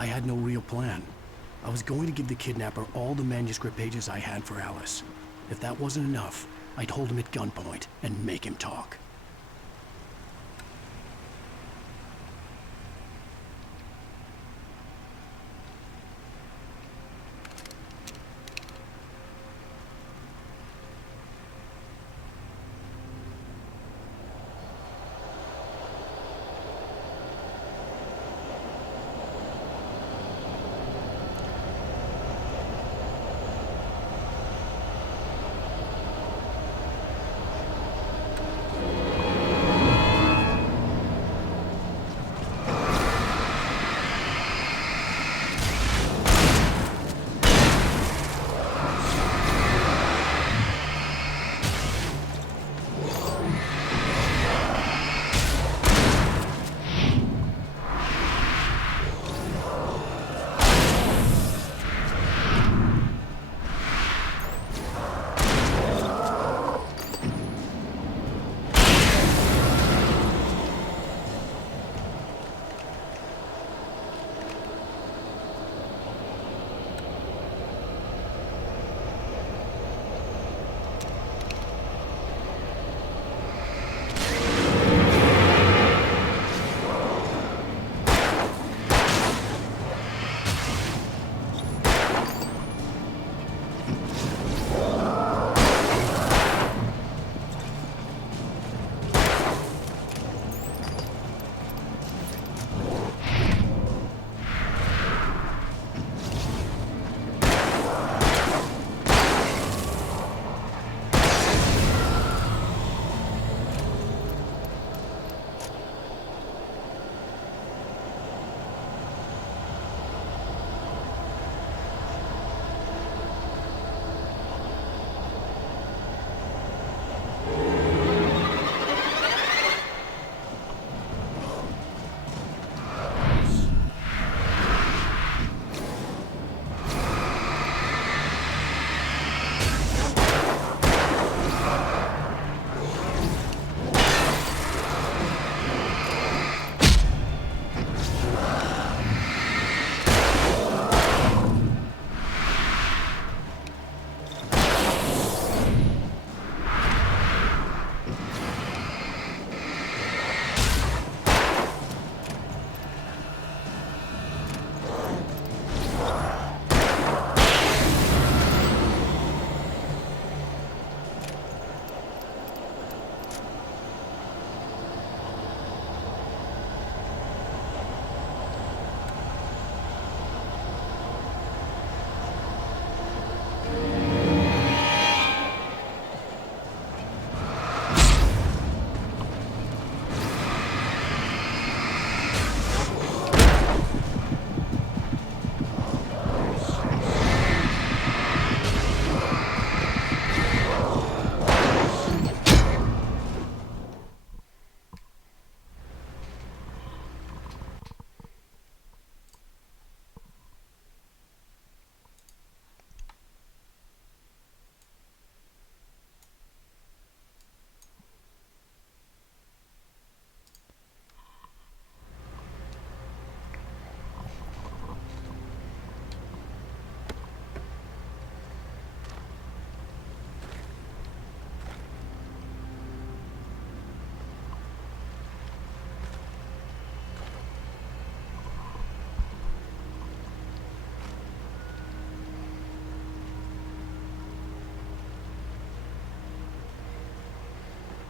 I had no real plan. I was going to give the kidnapper all the manuscript pages I had for Alice. If that wasn't enough, I'd hold him at gunpoint and make him talk.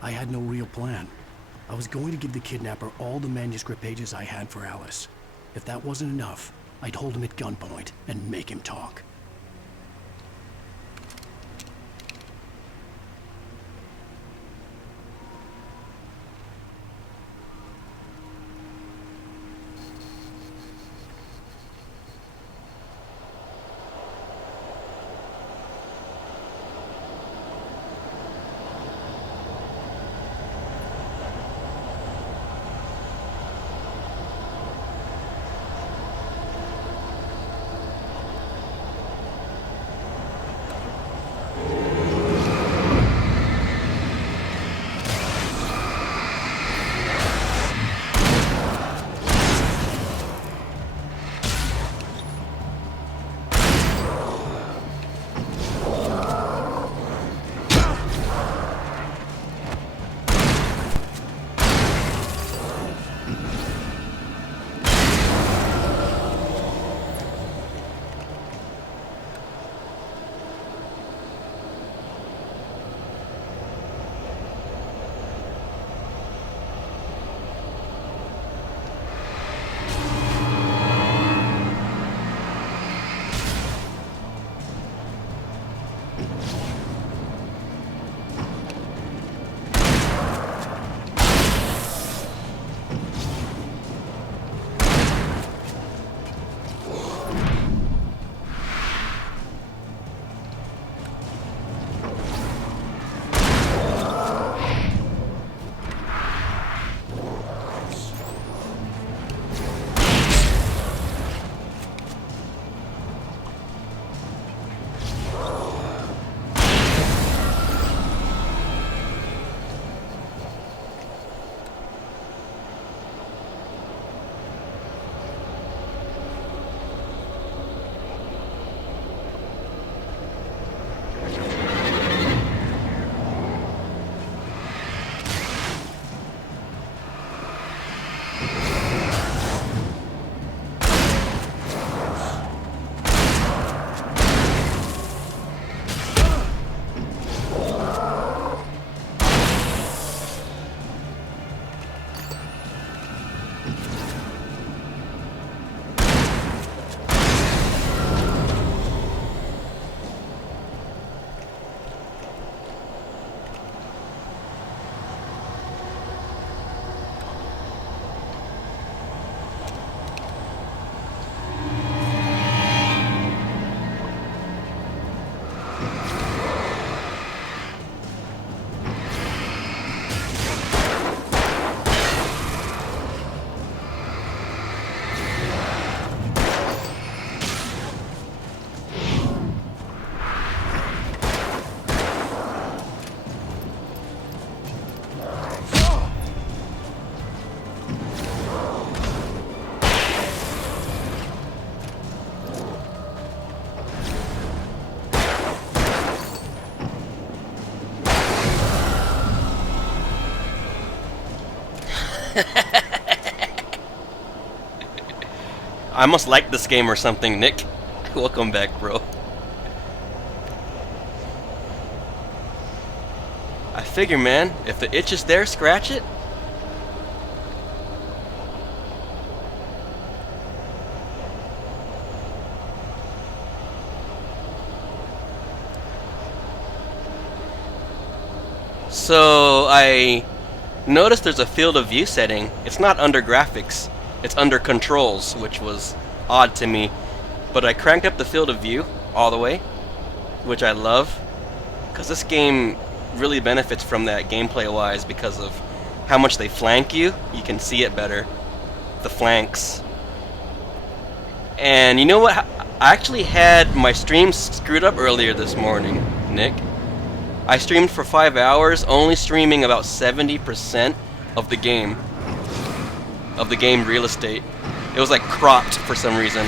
I had no real plan. I was going to give the kidnapper all the manuscript pages I had for Alice. If that wasn't enough, I'd hold him at gunpoint and make him talk. I must like this game or something, Nick. Welcome back, bro. I figure, man, if the itch is there, scratch it. So I noticed there's a field of view setting. It's not under graphics, it's under controls, which was odd to me. But I cranked up the field of view all the way, which I love, because this game really benefits from that gameplay wise because of how much they flank you. You can see it better, the flanks. And you know what? I actually had my stream screwed up earlier this morning, Nick. I streamed for 5 hours, only streaming about 70% of the game real estate. It was like cropped for some reason.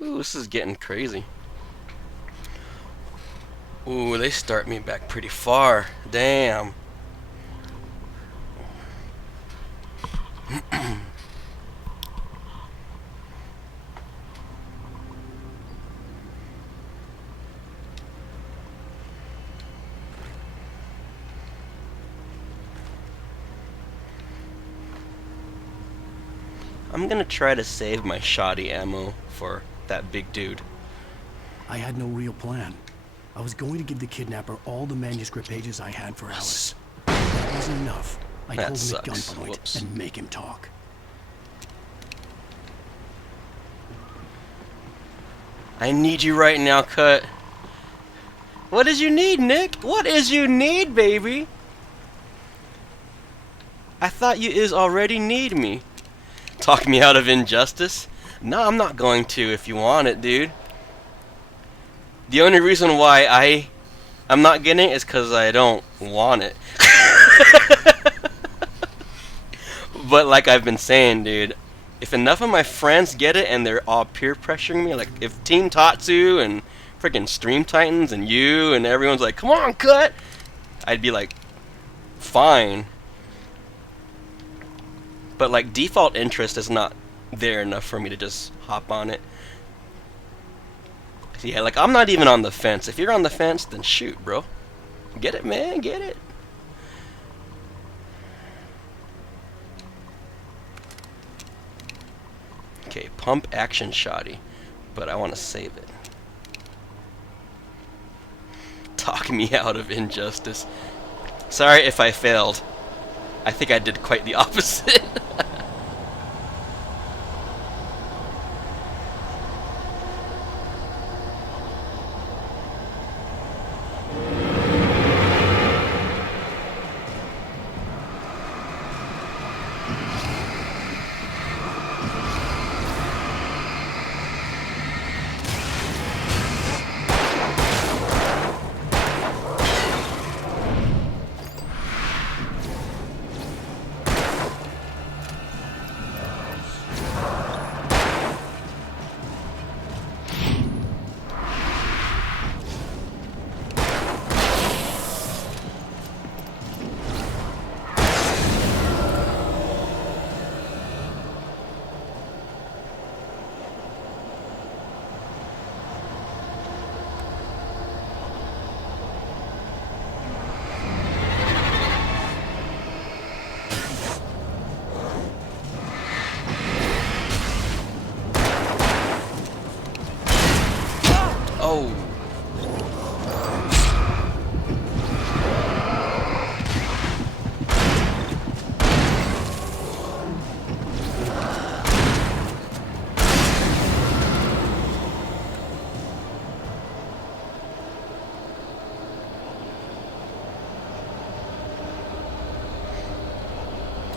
Ooh, this is getting crazy. Ooh, they start me back pretty far. Damn. I'm gonna try to save my shoddy ammo for that big dude. I had no real plan. I was going to give the kidnapper all the manuscript pages I had for Alice. If that wasn't enough, I'd That hold him at sucks. gunpoint Whoops. and make him talk. I need you right now, Cut. What is you need, Nick? What is you need, baby? I thought you is already need me. Talk me out of injustice? No, I'm not going to if you want it, dude. The only reason why I'm not getting it is because I don't want it. But like I've been saying, dude, if enough of my friends get it and they're all peer pressuring me, like if Team Tatsu and freaking Stream Titans and you and everyone's like, come on, Cut, I'd be like, fine. But like default interest is not there enough for me to just hop on it. Yeah, like I'm not even on the fence. If you're on the fence, then shoot, bro. Get it, man, get it. Okay, pump action shoddy, but I want to save it. Talk me out of injustice. Sorry if I failed. I think I did quite the opposite. Oh.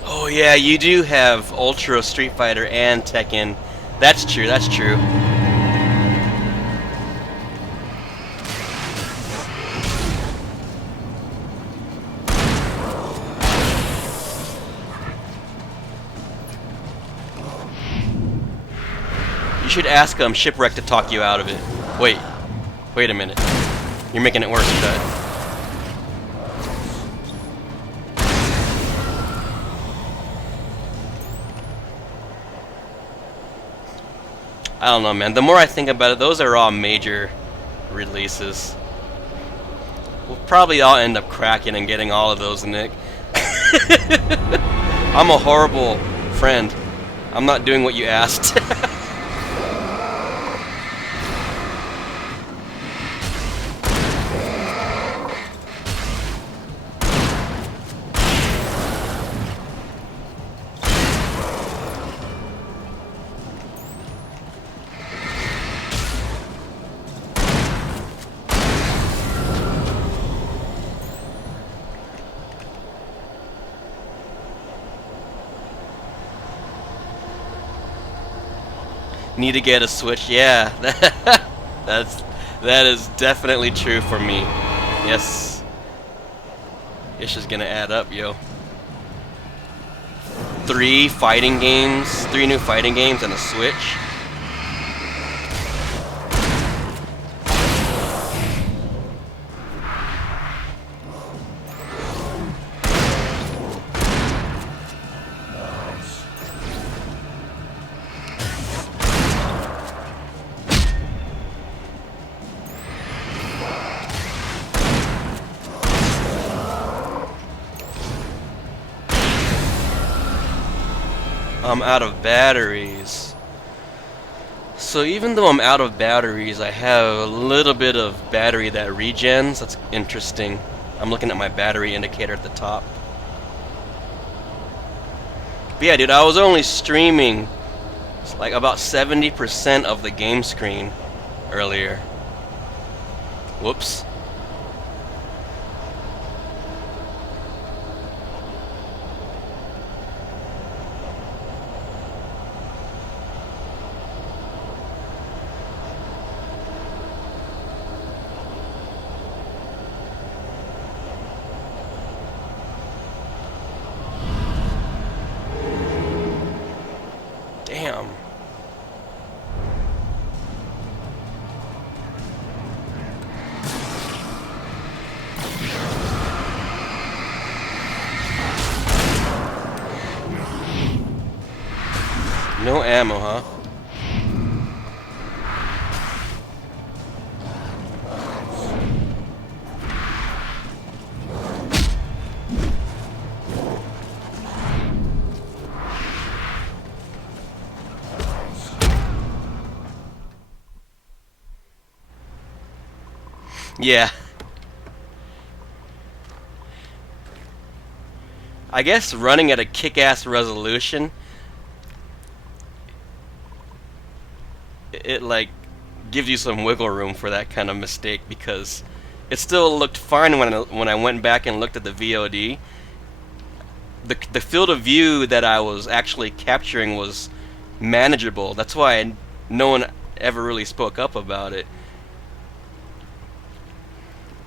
Oh yeah, you do have Ultra Street Fighter and Tekken. That's true, that's true. You should ask Shipwreck to talk you out of it. Wait a minute. You're making it worse, Cut. I don't know, man. The more I think about it, those are all major releases. We'll probably all end up cracking and getting all of those, Nick. I'm a horrible friend. I'm not doing what you asked. Need to get a Switch? Yeah, that is definitely true for me. Yes, it's just gonna add up, yo. 3 fighting games, 3 new fighting games, and a Switch. I'm out of batteries. So even though I'm out of batteries, I have a little bit of battery that regens. That's interesting. I'm looking at my battery indicator at the top. But yeah, dude, I was only streaming like about 70% of the game screen earlier. Whoops. Damn. No ammo, huh? Yeah. I guess running at a kick-ass resolution, it like gives you some wiggle room for that kind of mistake, because it still looked fine when I went back and looked at the VOD. The field of view that I was actually capturing was manageable. That's why no one ever really spoke up about it.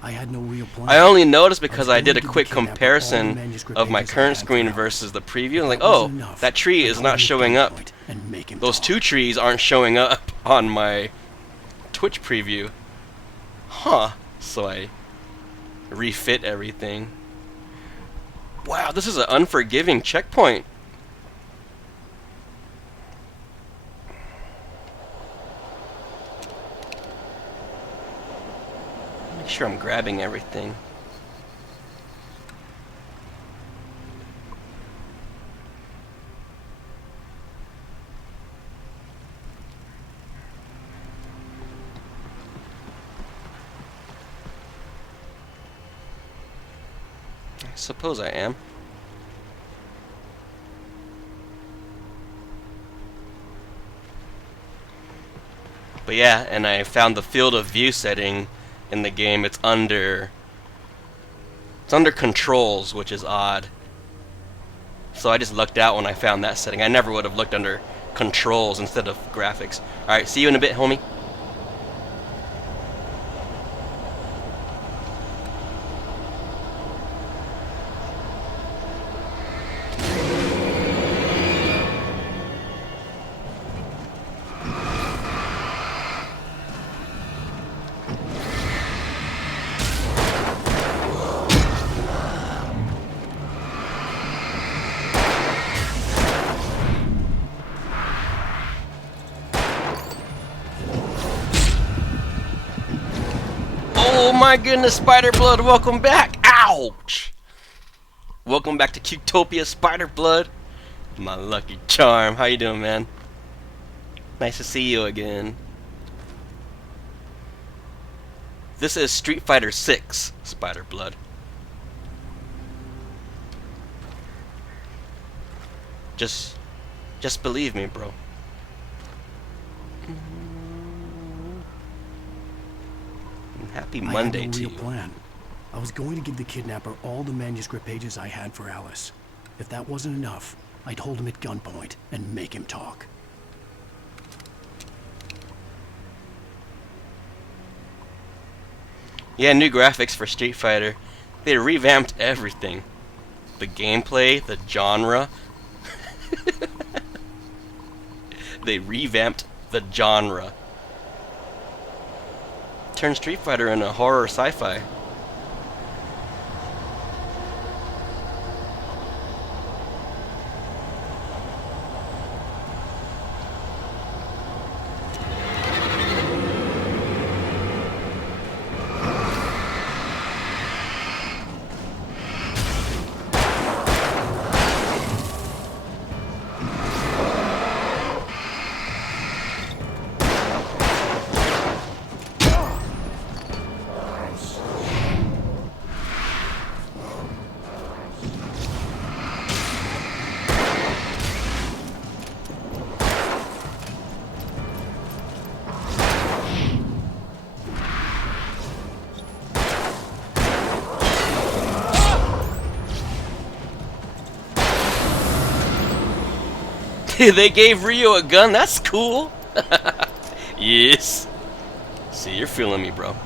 I had no real plan. I only noticed because I did a quick comparison of my current screen versus the preview, and like, oh, that tree is not showing up. Those 2 trees aren't showing up on my Twitch preview. Huh. So I refit everything. Wow, this is an unforgiving checkpoint. Make sure I'm grabbing everything. I suppose I am. But yeah, and I found the field of view setting in the game. It's under controls, which is odd. So I just lucked out when I found that setting. I never would have looked under controls instead of graphics. Alright, see you in a bit, homie. Oh my goodness, Spider Blood, welcome back! Ouch! Welcome back to Cutopia, Spider Blood. My lucky charm. How you doing, man? Nice to see you again. This is Street Fighter 6, Spider Blood. Just believe me, bro. Happy Monday I had no to real you. plan. I was going to give the kidnapper all the manuscript pages I had for Alice. If that wasn't enough, I'd hold him at gunpoint and make him talk. Yeah, new graphics for Street Fighter. They revamped everything. The gameplay, the genre. They revamped the genre. Turned Street Fighter into horror sci-fi. They gave Ryo a gun? That's cool! Yes! See, you're feeling me, bro.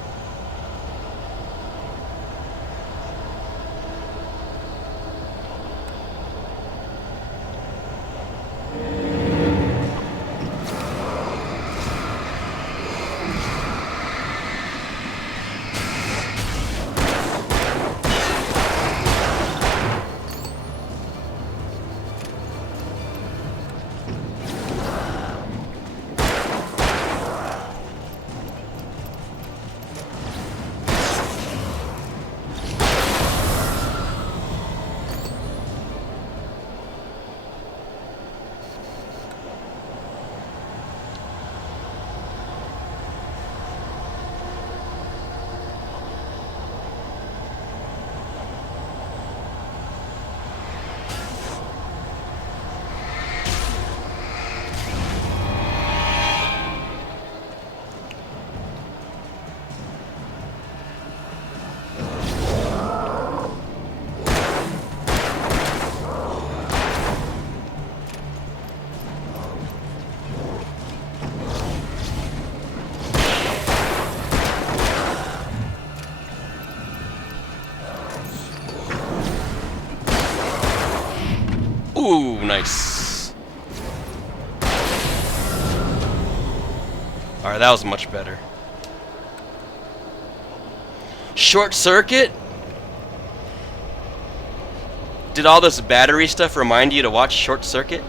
Ooh, nice. Alright, that was much better. Short circuit? Did all this battery stuff remind you to watch Short Circuit?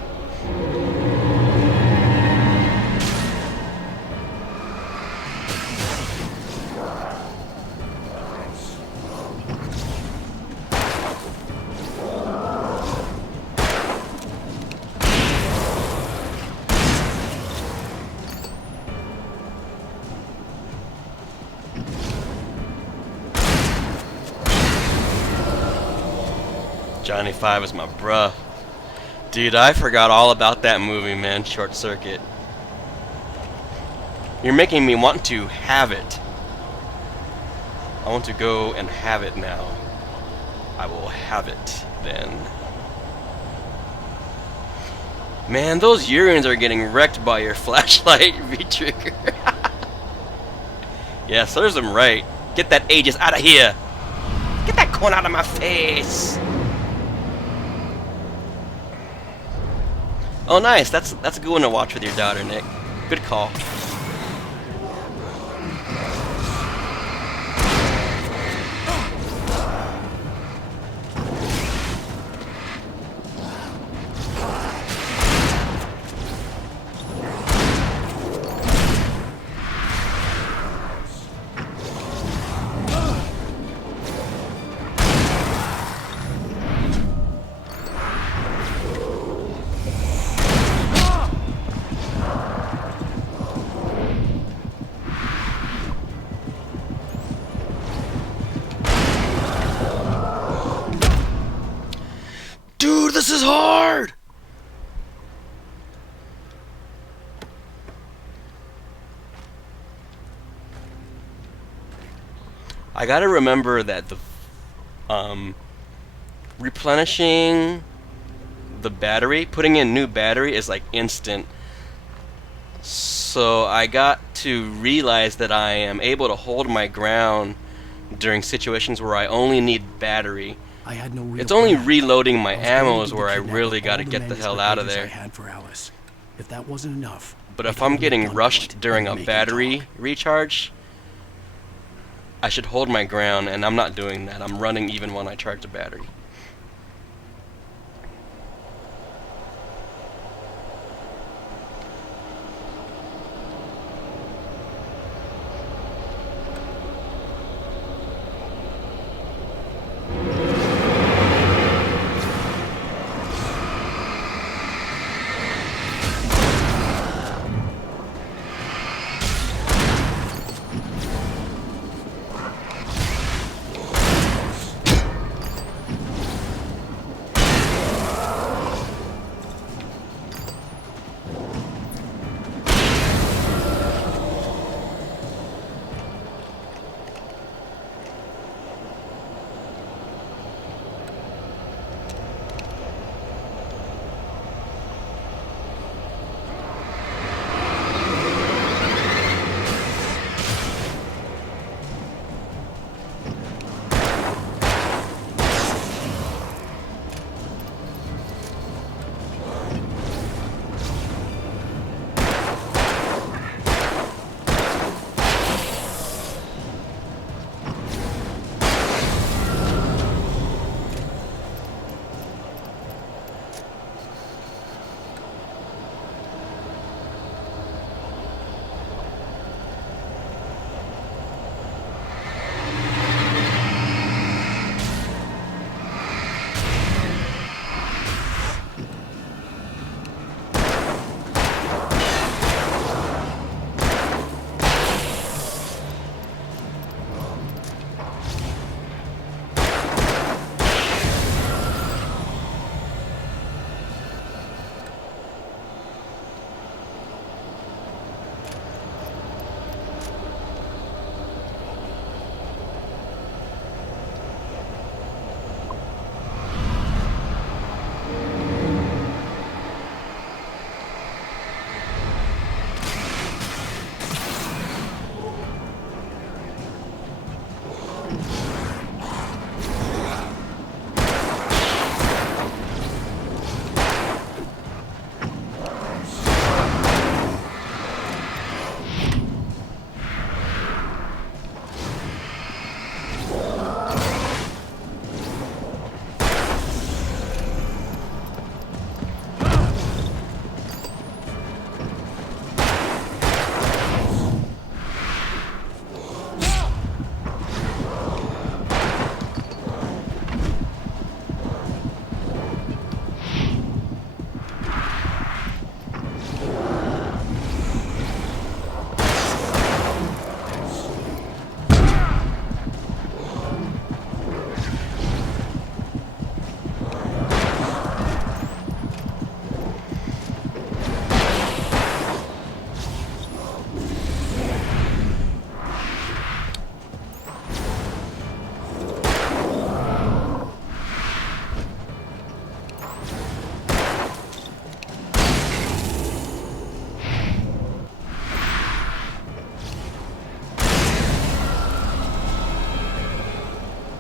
Johnny 5 is my bruh. Dude, I forgot all about that movie, man, Short Circuit. You're making me want to have it. I want to go and have it now. I will have it then. Man, those urines are getting wrecked by your flashlight V-trigger. Yeah, serves him right. Get that Aegis out of here. Get that corn out of my face. Oh, nice. That's a good one to watch with your daughter, Nick. Good call. Dude, this is hard! I gotta remember that the replenishing the battery, putting in new battery is like instant. So I got to realize that I am able to hold my ground during situations where I only need battery. I had no real It's only plan. reloading my I was ammo going is to where I kidnap really all got to the get the hell manuscript out of pages I there. had for Alice. If that wasn't enough, But I if told I'm him getting at gunpoint rushed during a and make him battery talk. recharge, I should hold my ground, and I'm not doing that. I'm running even when I charge the battery.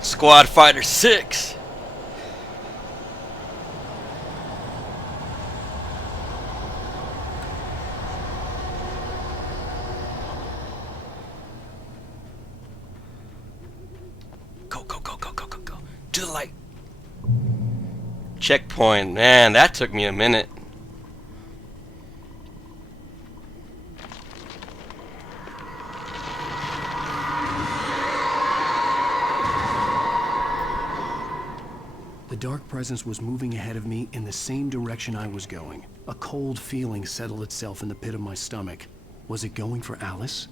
Squad Fighter 6. Go, go, go, go, go, go, go. To the light. Checkpoint. Man, that took me a minute. The dark presence was moving ahead of me in the same direction I was going. A cold feeling settled itself in the pit of my stomach. Was it going for Alice?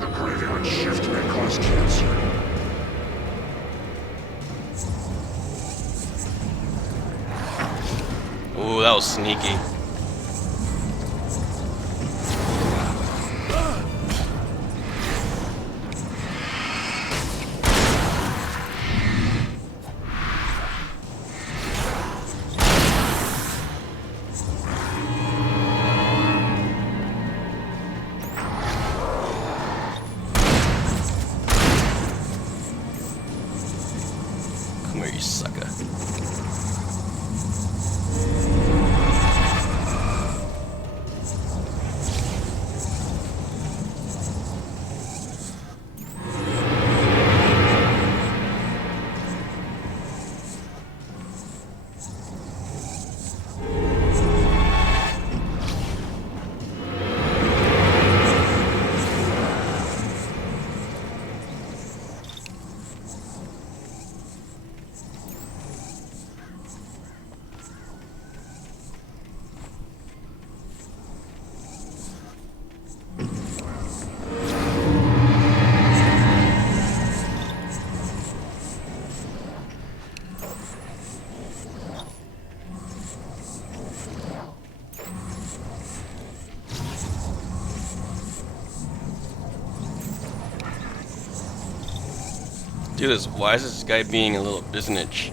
The graveyard shift may cause cancer. Ooh, that was sneaky. Come here, you sucker. Dude, why is this guy being a little biznitch?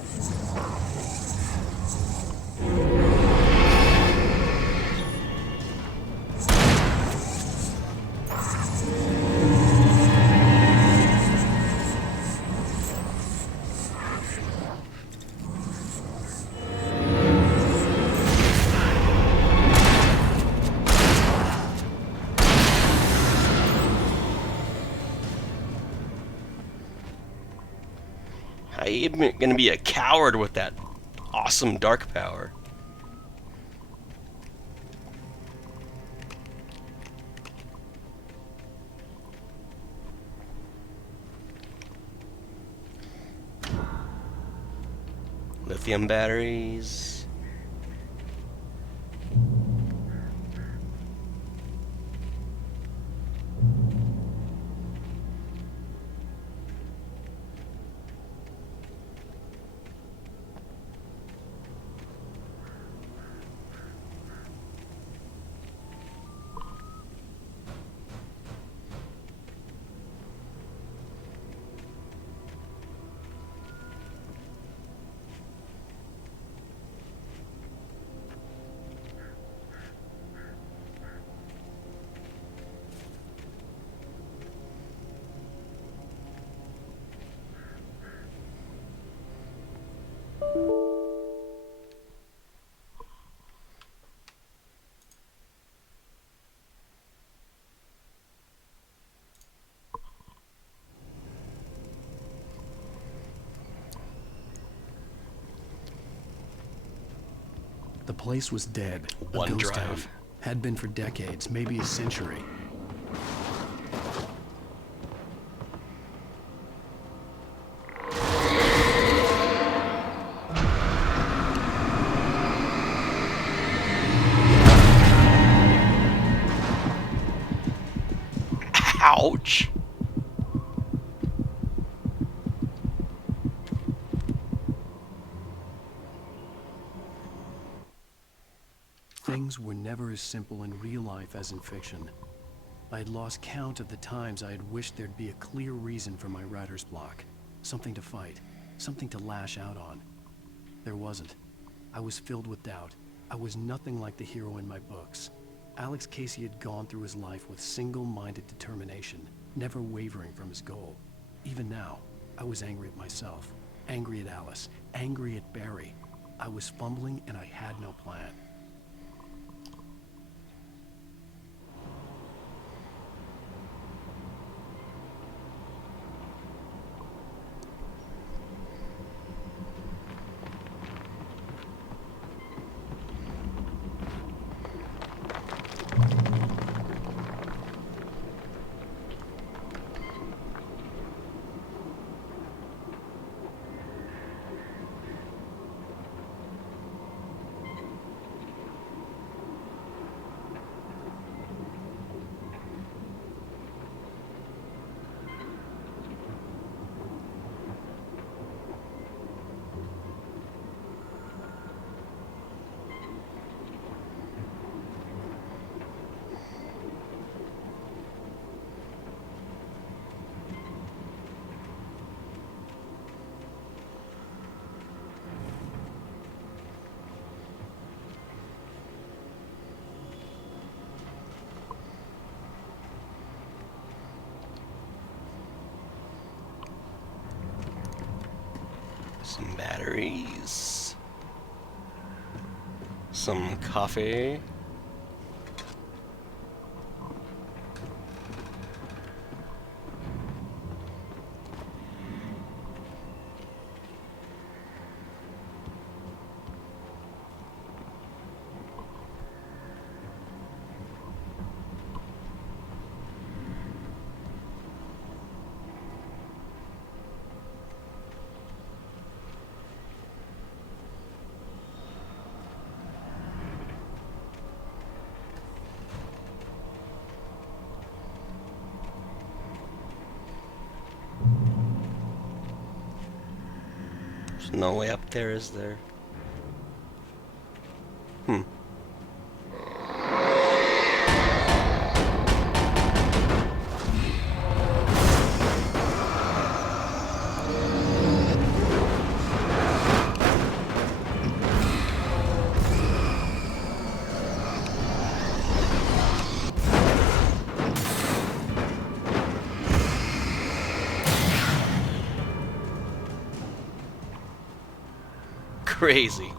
How you even gonna be a coward with that awesome dark power? Lithium batteries. The place was dead. A One ghost drive. town. Had been for decades, maybe a century. Ouch! Things were never as simple in real life as in fiction. I had lost count of the times I had wished there'd be a clear reason for my writer's block. Something to fight, something to lash out on. There wasn't. I was filled with doubt. I was nothing like the hero in my books. Alex Casey had gone through his life with single-minded determination, never wavering from his goal. Even now, I was angry at myself, angry at Alice, angry at Barry. I was fumbling and I had no plan. Some batteries. Some coffee. There's no way up there, is there? Crazy.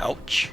Ouch.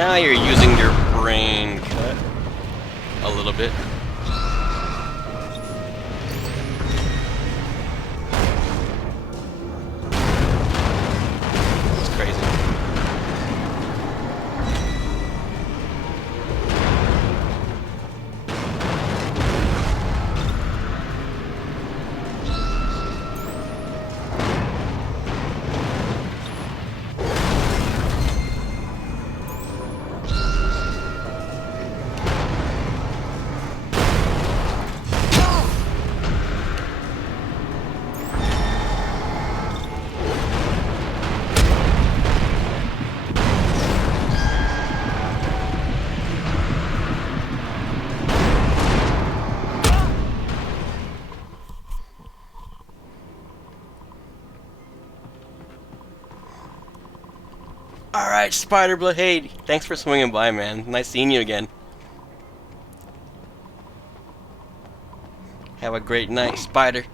Now you're using your brain cut a little bit. It's crazy. Alright, Spider Blood. Hey, thanks for swinging by, man. Nice seeing you again. Have a great night, Spider.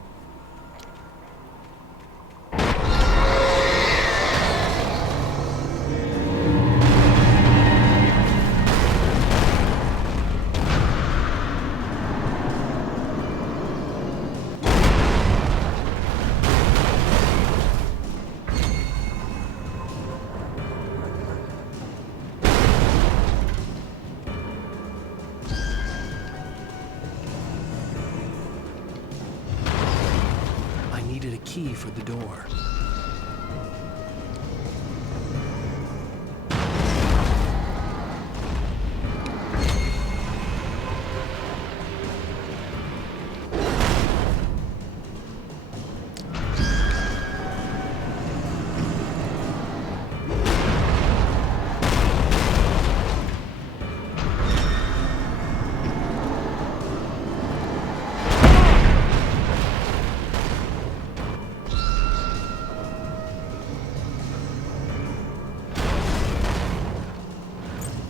A key for the door.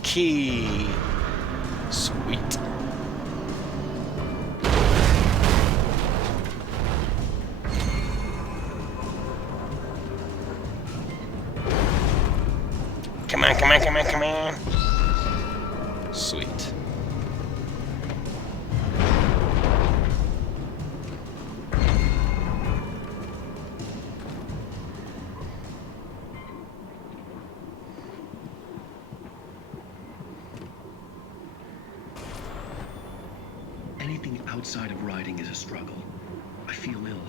Key. Sweet. Come on, come on, come on, come on. Sweet. Anything outside of riding is a struggle. I feel ill.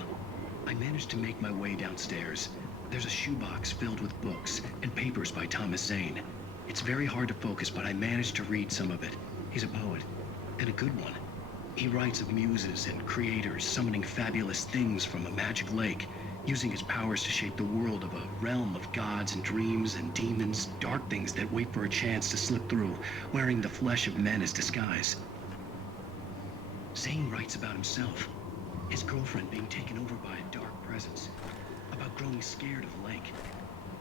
I managed to make my way downstairs. There's a shoebox filled with books and papers by Thomas Zane. It's very hard to focus, but I managed to read some of it. He's a poet, and a good one. He writes of muses and creators summoning fabulous things from a magic lake, using his powers to shape the world of a realm of gods and dreams and demons, dark things that wait for a chance to slip through, wearing the flesh of men as disguise. Zane writes about himself, his girlfriend being taken over by a dark presence, about growing scared of the lake.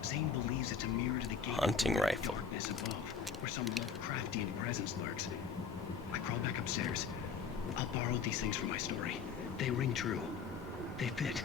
Zane believes it's a mirror to the gate Hunting of rifle. darkness above, where some Lovecraftian presence lurks. I crawl back upstairs. I'll borrow these things for my story. They ring true. They fit.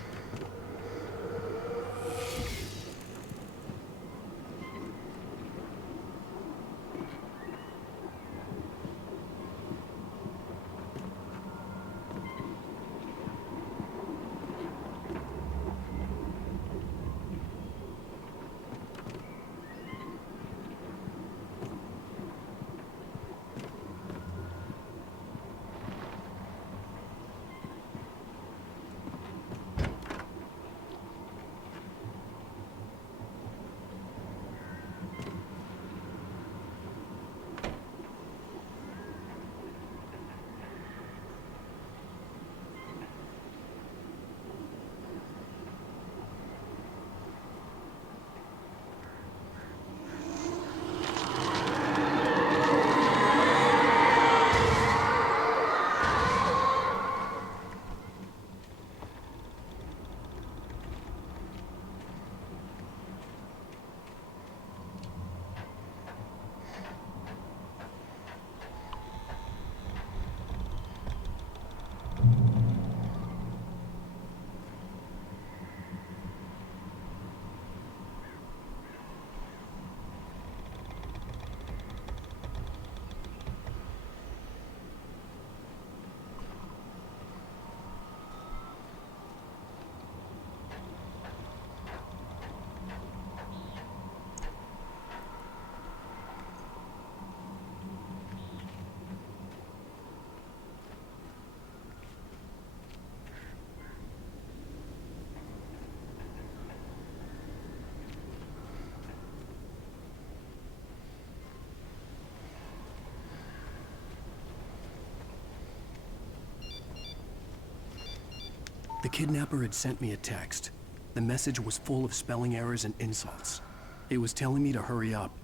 The kidnapper had sent me a text. The message was full of spelling errors and insults. It was telling me to hurry up.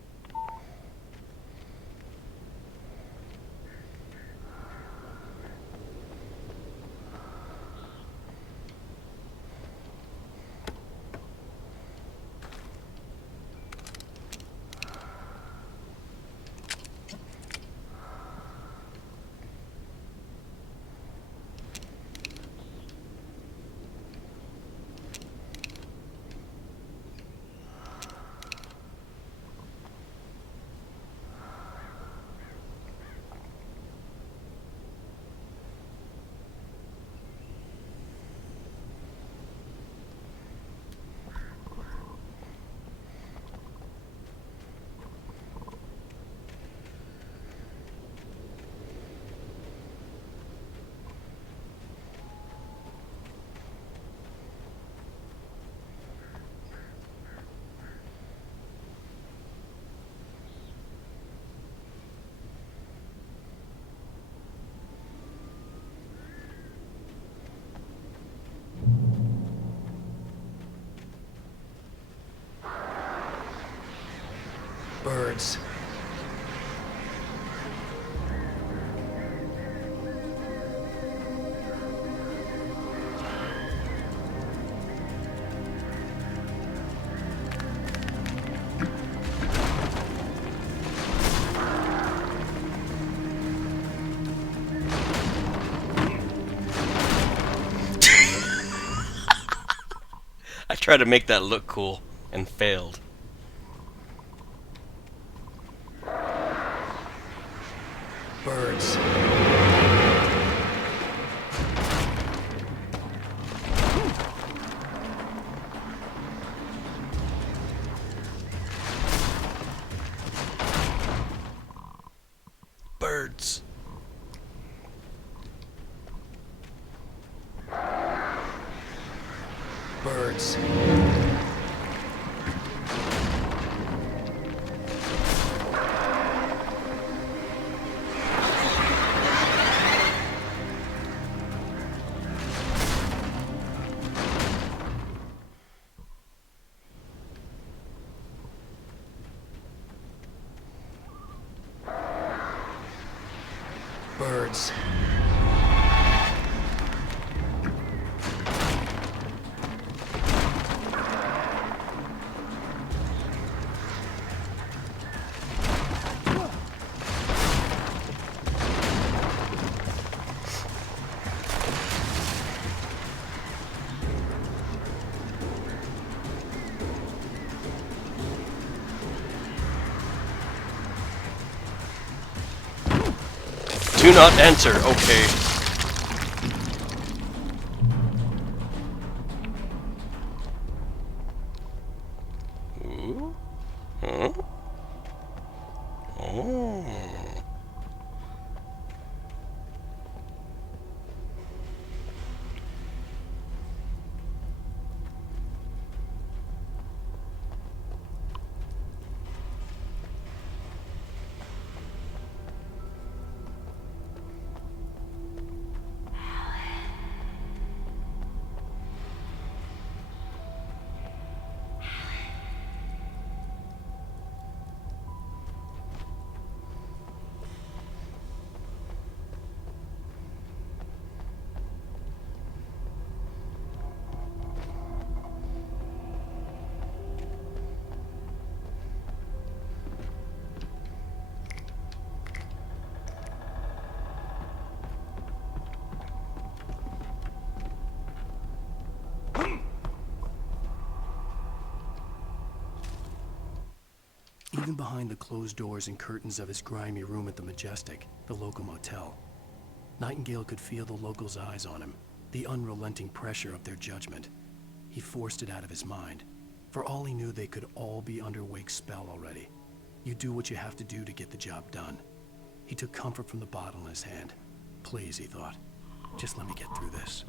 Birds. I tried to make that look cool and failed. Birds. Birds. Birds. Birds. Do not enter, okay. Ooh. Huh? Oh. Even behind the closed doors and curtains of his grimy room at the Majestic, the local motel, Nightingale could feel the locals' eyes on him, the unrelenting pressure of their judgment. He forced it out of his mind. For all he knew, they could all be under Wake's spell already. You do what you have to do to get the job done. He took comfort from the bottle in his hand. Please, he thought, just let me get through this.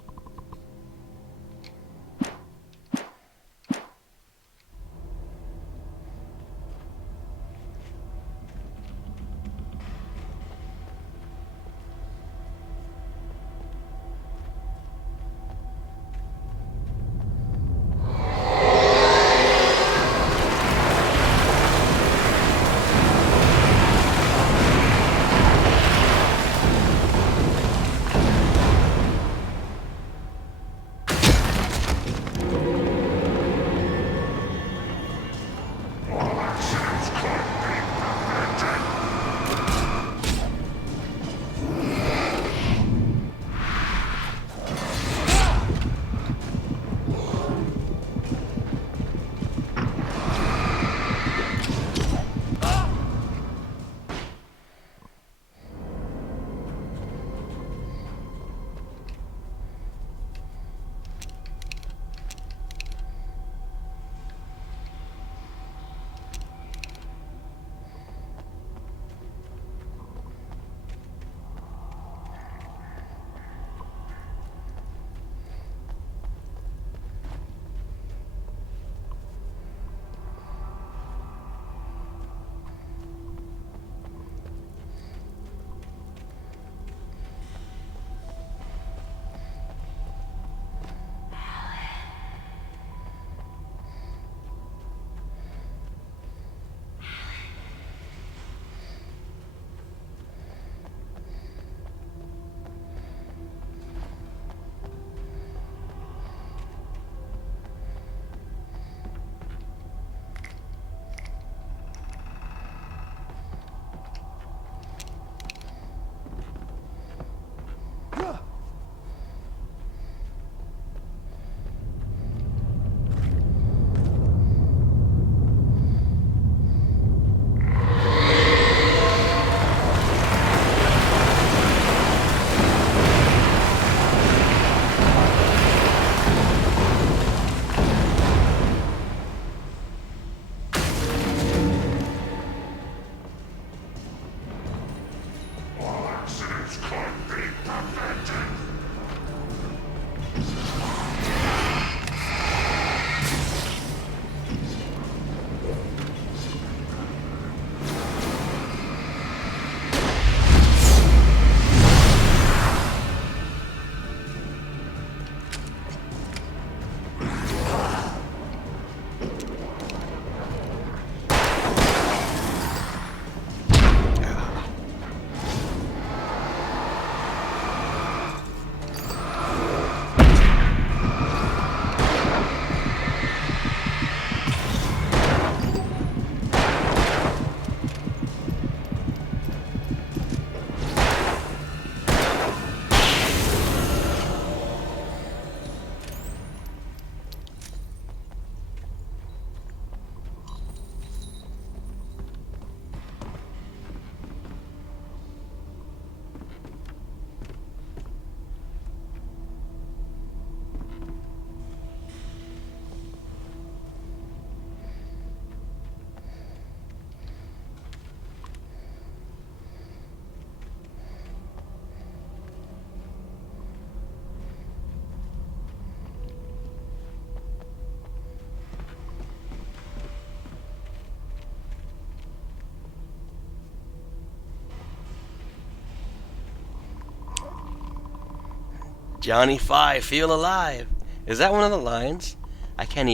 Johnny Five, feel alive. Is that one of the lines? I can't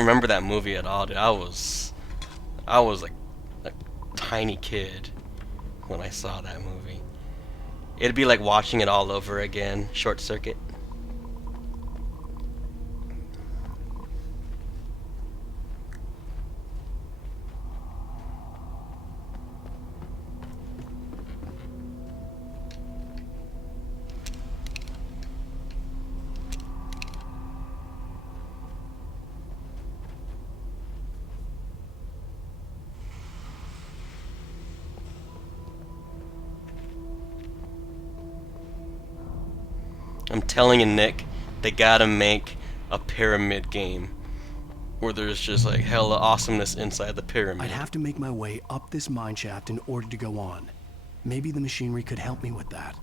remember that movie at all, dude. I was like a tiny kid when I saw that movie. It'd be like watching it all over again, Short Circuit. I'm telling you, Nick, they gotta make a pyramid game where there's just like hella awesomeness inside the pyramid. I'd have to make my way up this mine shaft in order to go on. Maybe the machinery could help me with that.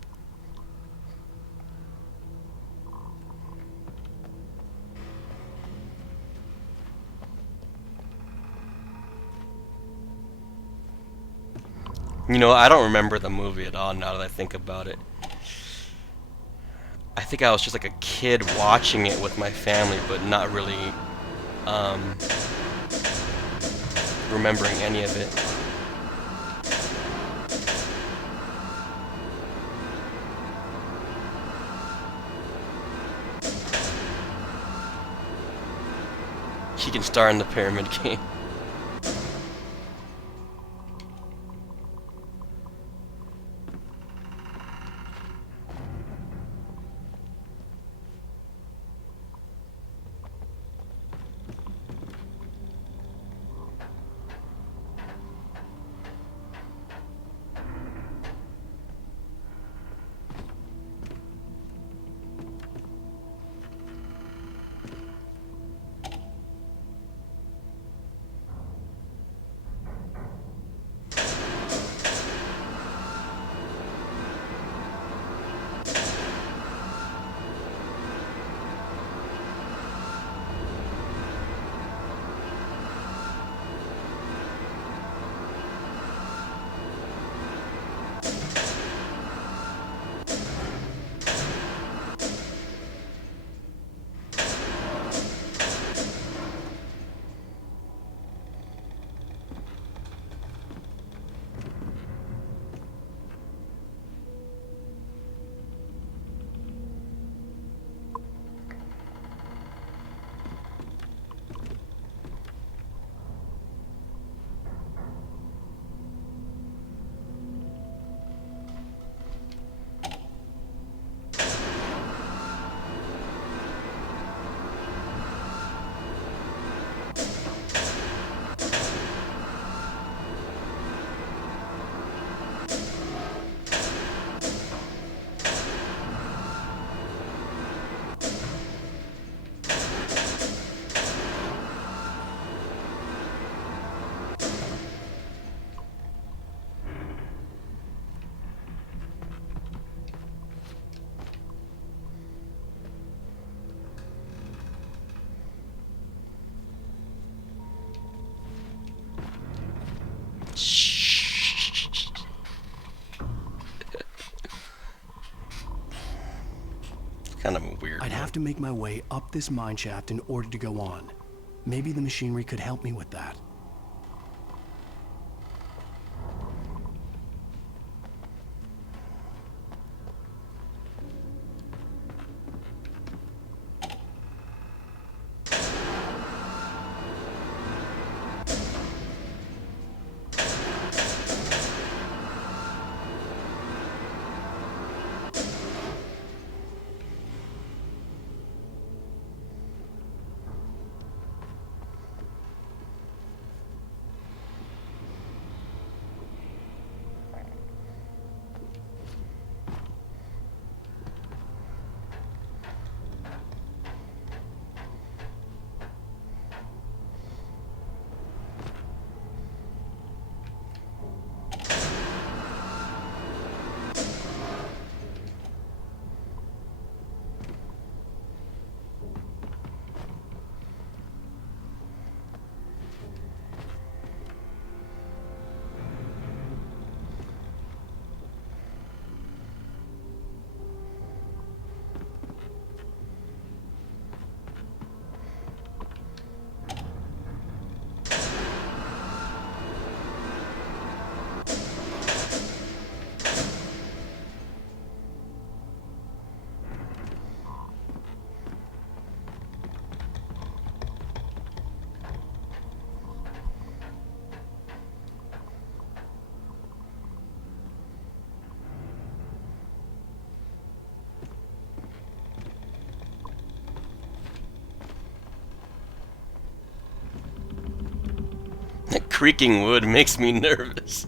You know, I don't remember the movie at all now that I think about it. I think I was just like a kid watching it with my family, but not really remembering any of it. He can star in the pyramid game. Kind of weird. I'd have to make my way up this mine shaft in order to go on. Maybe the machinery could help me with that. creaking wood makes me nervous.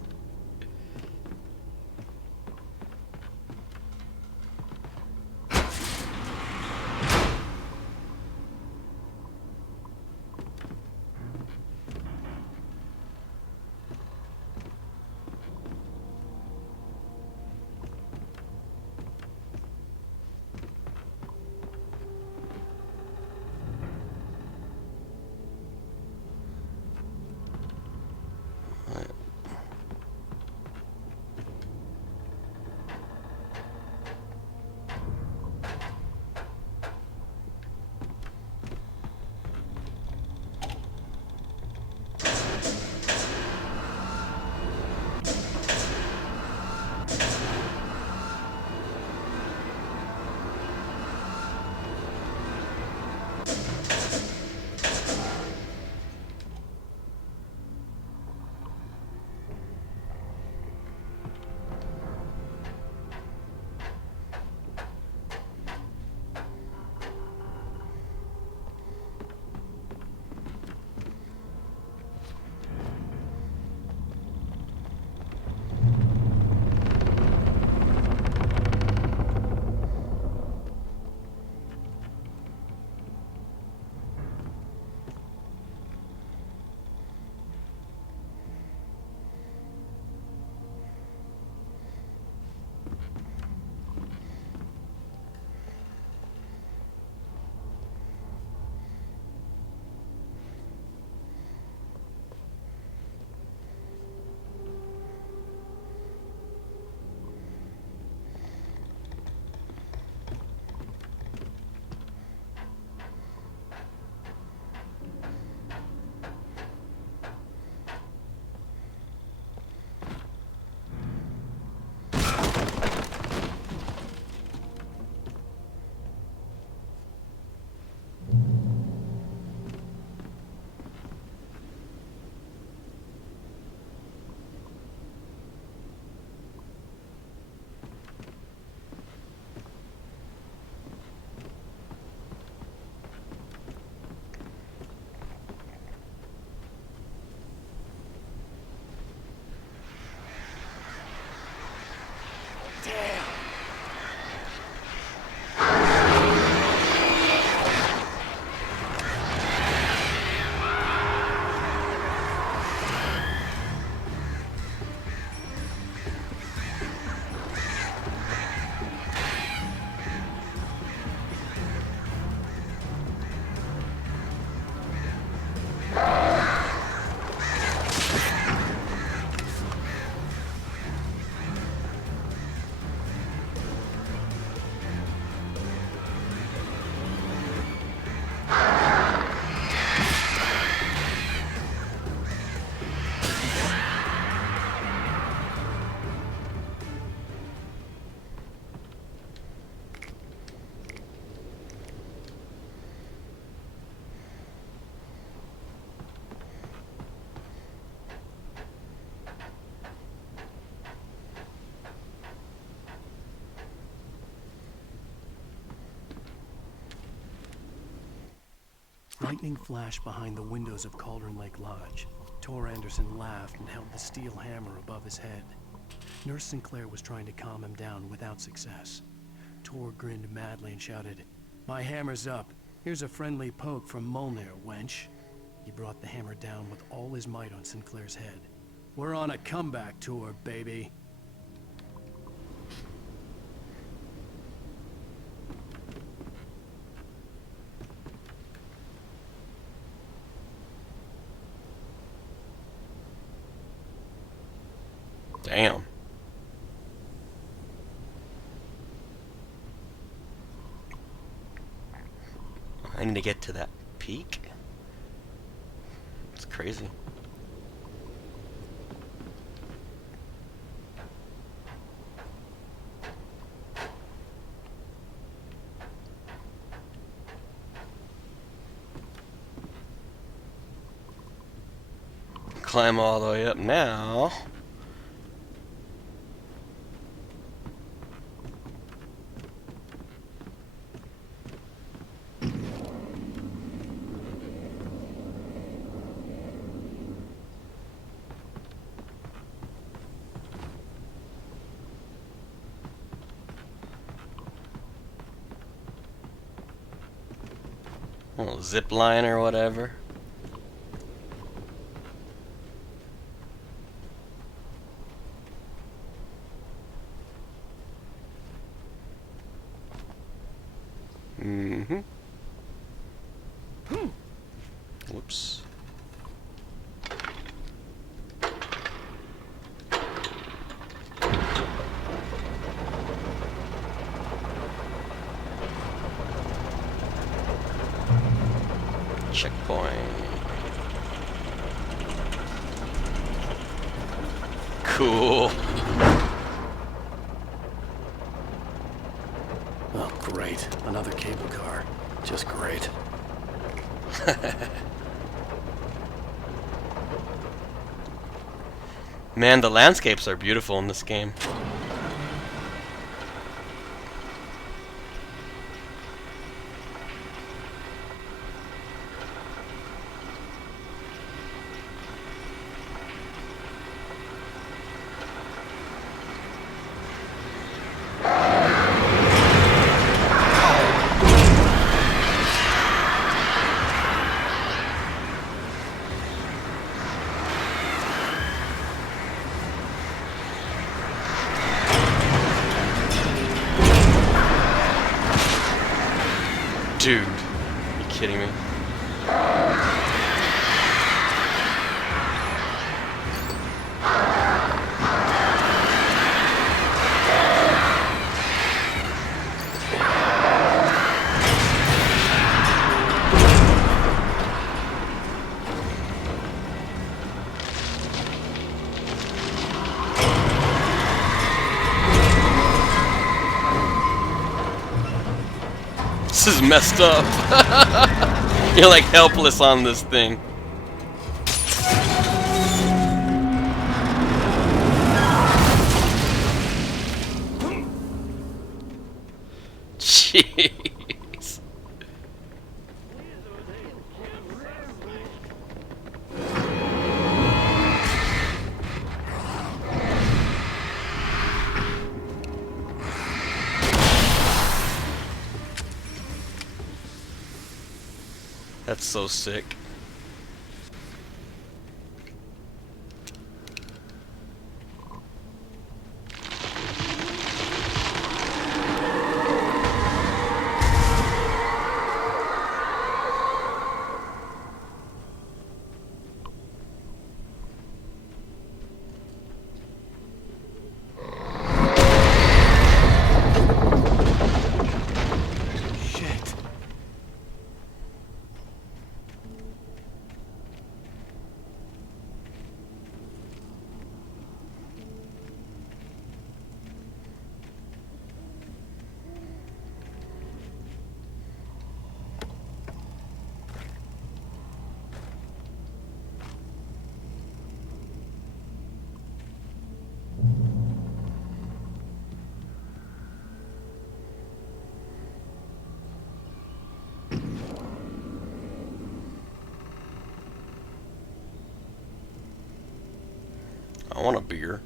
Lightning flashed behind the windows of Cauldron Lake Lodge. Tor Anderson laughed and held the steel hammer above his head. Nurse Sinclair was trying to calm him down without success. Tor grinned madly and shouted, "My hammer's up. Here's a friendly poke from Molnir, wench." He brought the hammer down with all his might on Sinclair's head. "We're on a comeback tour, baby." Damn. I need to get to that peak. It's crazy. Climb all the way up now. A little zip line or whatever. Mm-hmm. Whoops. Checkpoint. Cool. Oh, great. Another cable car. Just great. Man, the landscapes are beautiful in this game. Dude, are you kidding me? This is messed up. You're like helpless on this thing. Jeez. That's so sick. Shit. I want a beer.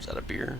Is that a beer?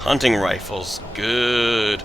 Hunting rifles, good.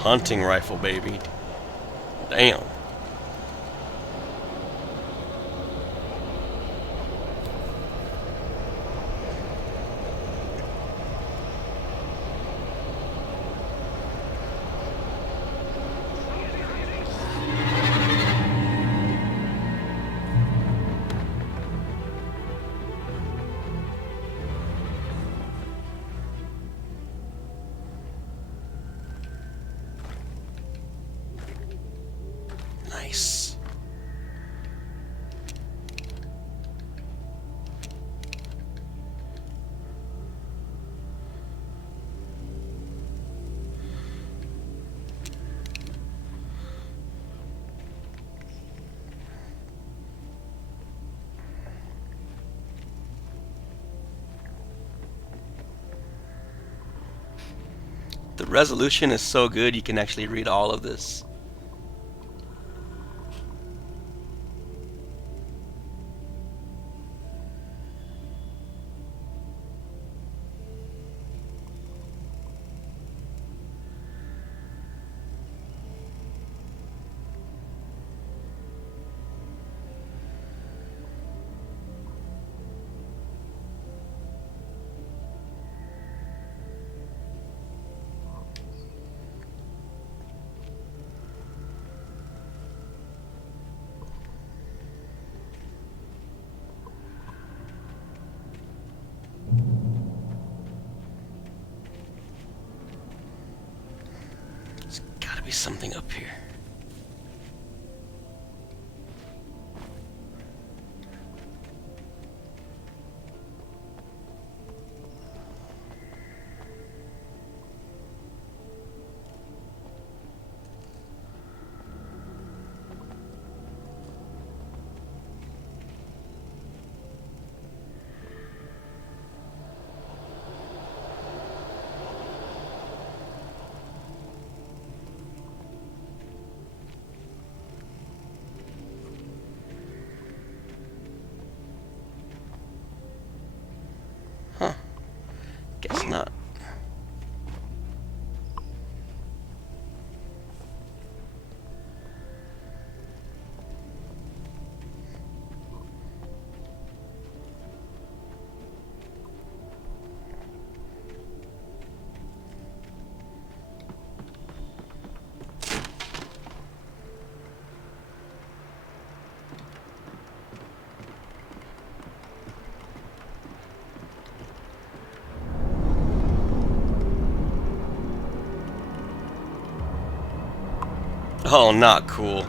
Hunting rifle, baby. Damn. Nice. The resolution is so good you can actually read all of this. There's gotta be something up here. Huh. Guess not. Oh, not cool.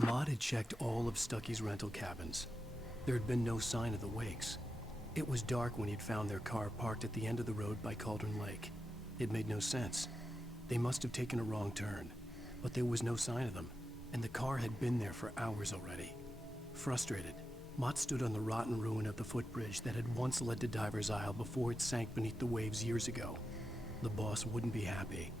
Maud had checked all of Stucky's rental cabins. There had been no sign of the Wakes. It was dark when he'd found their car parked at the end of the road by Cauldron Lake. It made no sense. They must have taken a wrong turn, but there was no sign of them, and the car had been there for hours already. Frustrated, Mott stood on the rotten ruin of the footbridge that had once led to Diver's Isle before it sank beneath the waves years ago. The boss wouldn't be happy.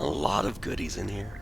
A lot of goodies in here.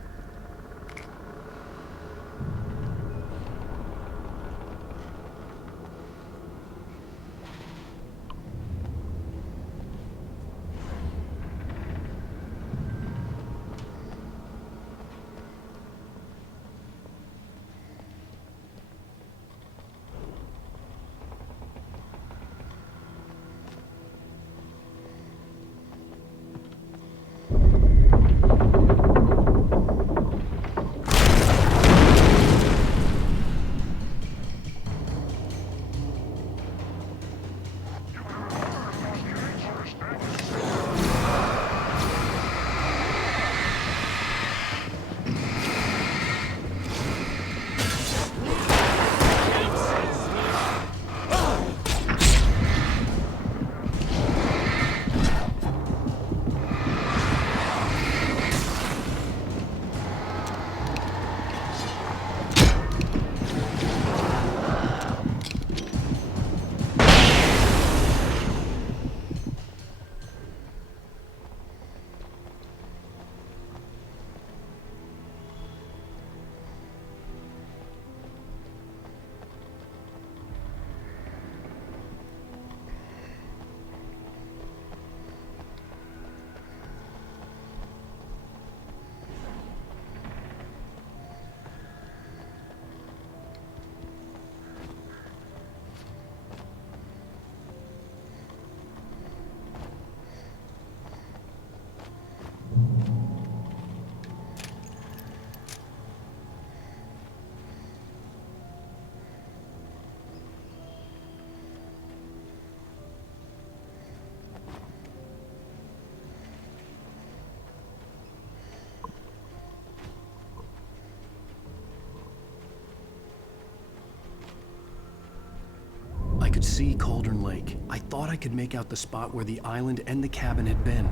I could see Cauldron Lake. I thought I could make out the spot where the island and the cabin had been.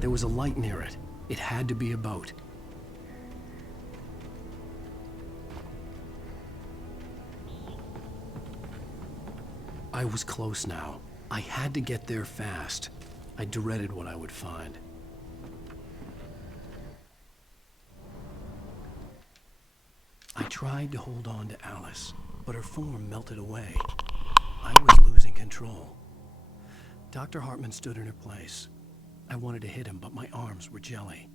There was a light near it. It had to be a boat. I was close now. I had to get there fast. I dreaded what I would find. I tried to hold on to Alice, but her form melted away. I was losing control. Dr. Hartman stood in her place. I wanted to hit him, but my arms were jelly.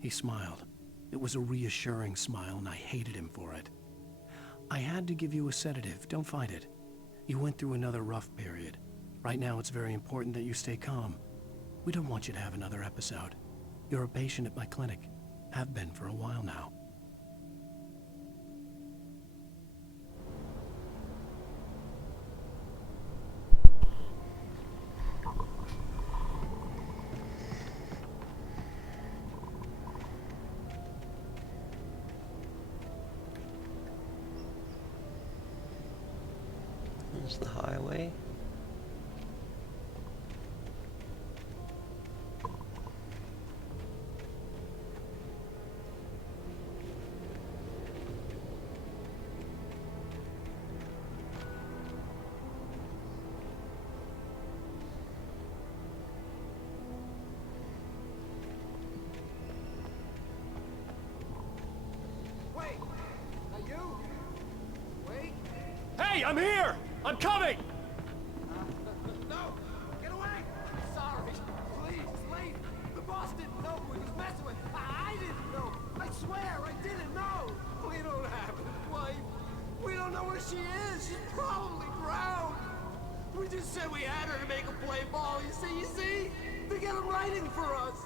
He smiled. It was a reassuring smile, and I hated him for it. I had to give you a sedative. Don't fight it. You went through another rough period. Right now, it's very important that you stay calm. We don't want you to have another episode. You're a patient at my clinic. Have been for a while now. There's the highway. Wait! Are you? Wait! Hey, I'm here! I'm coming! No! Get away! Sorry. Please, it's late. The boss didn't know who he was messing with. I didn't know. I swear, I didn't know. We don't have his wife. We don't know where she is. She's probably drowned. We just said we had her to make a play ball. You see? They get him writing for us.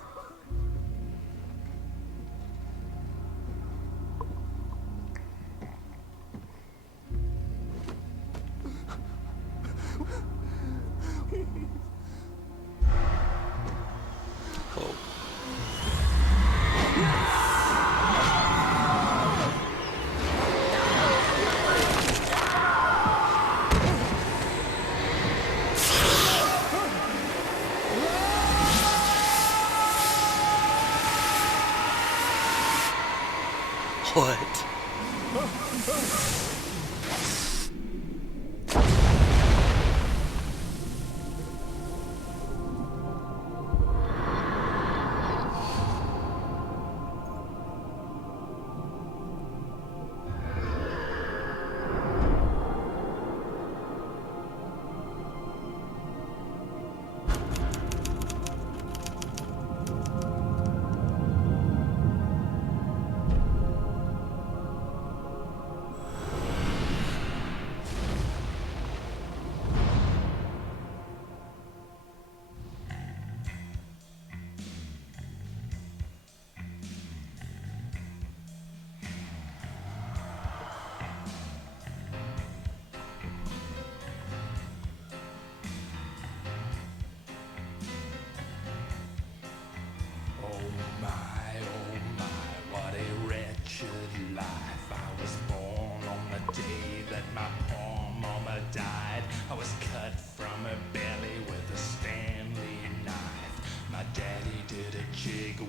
Oh. What?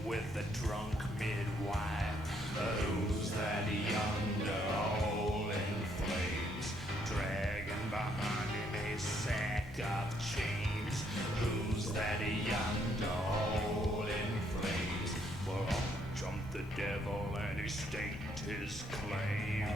with the drunk midwife. Who's that yonder hole in flames, dragging behind him a sack of chains? Who's that yonder hole in flames? Well, up jumped the devil and he staked his claim.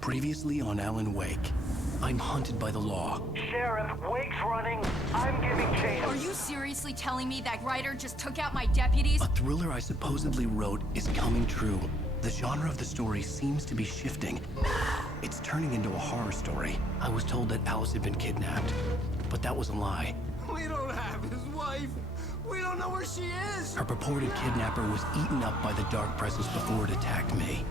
Previously on Alan Wake, I'm hunted by the law. Sheriff, Wake's running. I'm giving chase. Are you seriously telling me that writer just took out my deputies? A thriller I supposedly wrote is coming true. The genre of the story seems to be shifting. It's turning into a horror story. I was told that Alice had been kidnapped, but that was a lie. We don't have his wife. We don't know where she is. Her purported kidnapper was eaten up by the dark presence before it attacked me.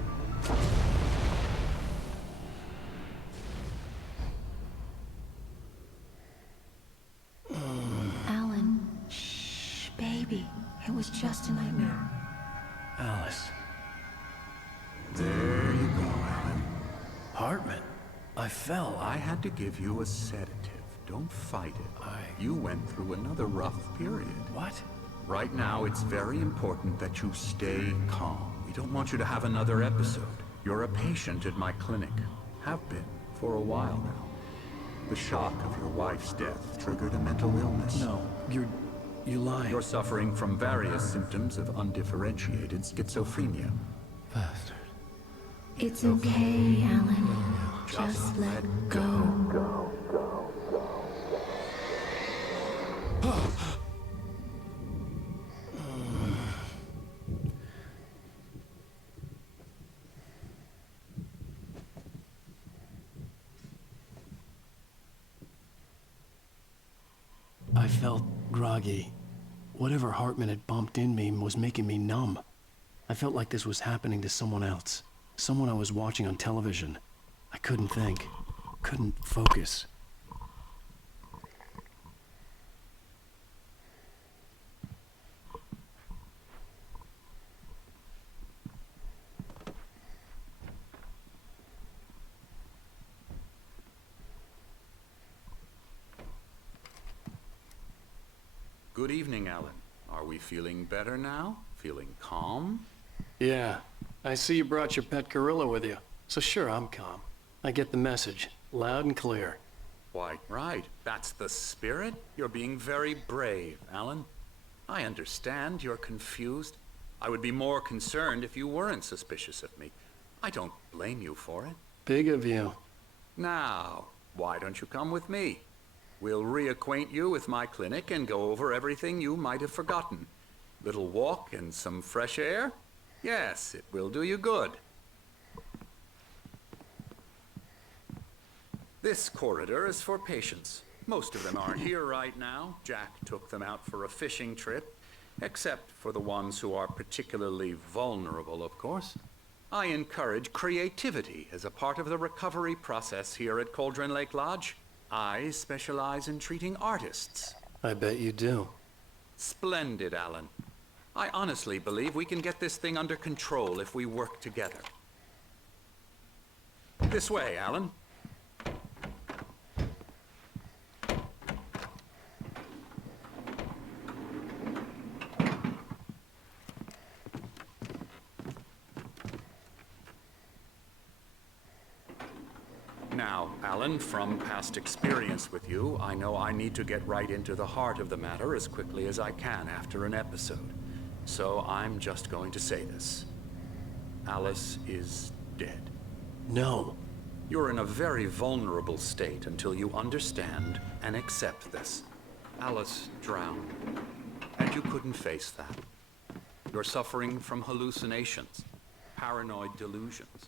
Alan, shh, baby. It was just a nightmare. Alice. There you go, Alan. Hartman. I fell. I had to give you a sedative. Don't fight it. You went through another rough period. What? Right now, it's very important that you stay calm. We don't want you to have another episode. You're a patient at my clinic. Have been for a while now. The shock of your wife's death triggered a mental illness. No, you're lying. You're suffering from various symptoms of undifferentiated schizophrenia. Bastard. It's okay, Alan. Just let go. I felt groggy. Whatever Hartman had bumped in me was making me numb. I felt like this was happening to someone else. Someone I was watching on television. I couldn't think. Couldn't focus. Good evening, Alan. Are we feeling better now? Feeling calm? Yeah, I see you brought your pet gorilla with you. So sure, I'm calm. I get the message, loud and clear. Why, right. That's the spirit. You're being very brave, Alan. I understand you're confused. I would be more concerned if you weren't suspicious of me. I don't blame you for it. Big of you. Now, why don't you come with me? We'll reacquaint you with my clinic and go over everything you might have forgotten. Little walk and some fresh air? Yes, it will do you good. This corridor is for patients. Most of them aren't here right now. Jack took them out for a fishing trip, except for the ones who are particularly vulnerable, of course. I encourage creativity as a part of the recovery process here at Cauldron Lake Lodge. I specialize in treating artists. I bet you do. Splendid, Alan. I honestly believe we can get this thing under control if we work together. This way, Alan. Now, Alan, from past experience with you, I know I need to get right into the heart of the matter as quickly as I can after an episode. So I'm just going to say this. Alice is dead. No. You're in a very vulnerable state until you understand and accept this. Alice drowned, and you couldn't face that. You're suffering from hallucinations, paranoid delusions,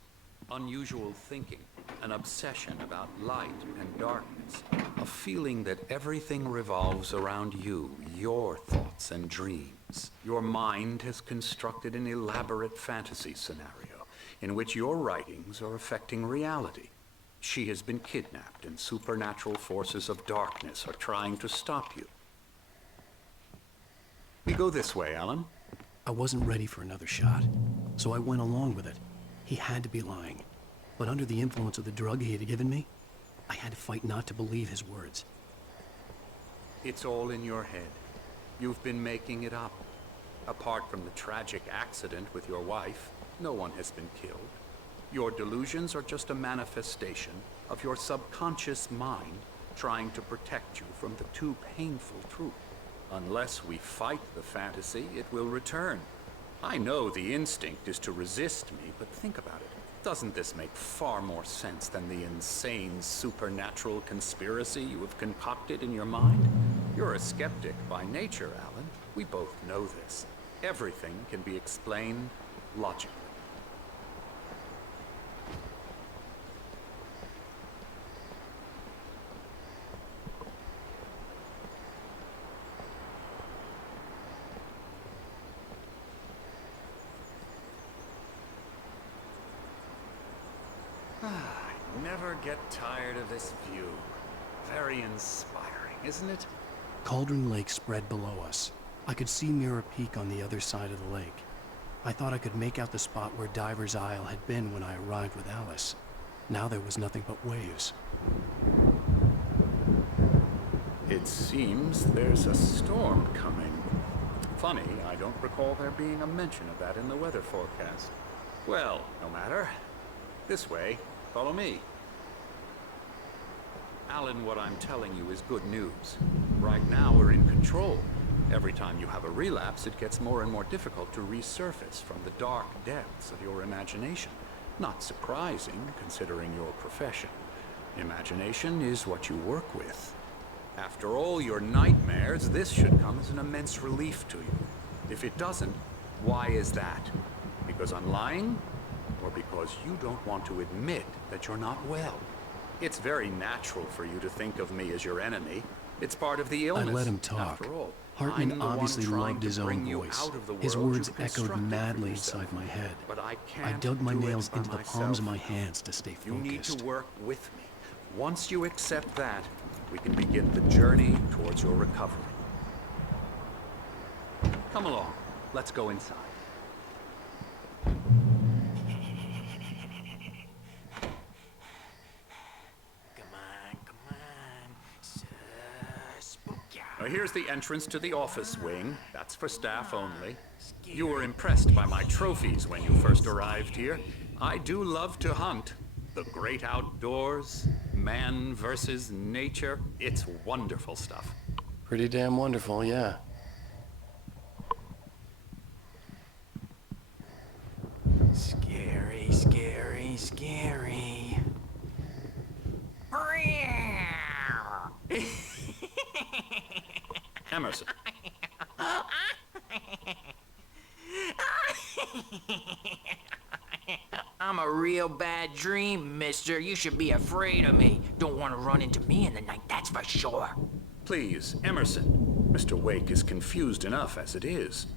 unusual thinking, an obsession about light and darkness, a feeling that everything revolves around you, your thoughts and dreams. Your mind has constructed an elaborate fantasy scenario in which your writings are affecting reality. She has been kidnapped and supernatural forces of darkness are trying to stop you. We go this way, Alan. I wasn't ready for another shot, so I went along with it. He had to be lying. But under the influence of the drug he had given me, I had to fight not to believe his words. It's all in your head. You've been making it up. Apart from the tragic accident with your wife, no one has been killed. Your delusions are just a manifestation of your subconscious mind trying to protect you from the too painful truth. Unless we fight the fantasy, it will return. I know the instinct is to resist me, but think about it. Doesn't this make far more sense than the insane supernatural conspiracy you have concocted in your mind? You're a skeptic by nature, Alan. We both know this. Everything can be explained logically. I never get tired of this view. Very inspiring, isn't it? Cauldron Lake spread below us. I could see Mirror Peak on the other side of the lake. I thought I could make out the spot where Diver's Isle had been when I arrived with Alice. Now there was nothing but waves. It seems there's a storm coming. Funny, I don't recall there being a mention of that in the weather forecast. Well, no matter. This way. Follow me. Alan, what I'm telling you is good news. Right now, we're in control. Every time you have a relapse, it gets more and more difficult to resurface from the dark depths of your imagination. Not surprising, considering your profession. Imagination is what you work with. After all your nightmares, this should come as an immense relief to you. If it doesn't, why is that? Because I'm lying? Or because you don't want to admit that you're not well? It's very natural for you to think of me as your enemy. It's part of the illness. I let him talk. After all, Hartman I'm the one obviously trying loved to his bring own you voice. out of the His world words you've echoed constructed for madly yourself. inside my head. But I I can't dug my do it nails by into the palms myself. of my hands to stay You need to focused. work with me. Once you accept that, we can begin the journey towards your recovery. Come along. Let's go inside. Here's the entrance to the office wing. That's for staff only. You were impressed by my trophies when you first arrived here. I do love to hunt. The great outdoors, man versus nature. It's wonderful stuff. Pretty damn wonderful, yeah. Scary, scary, scary. Emerson. I'm a real bad dream, mister. You should be afraid of me. Don't want to run into me in the night, that's for sure. Please, Emerson. Mr. Wake is confused enough as it is.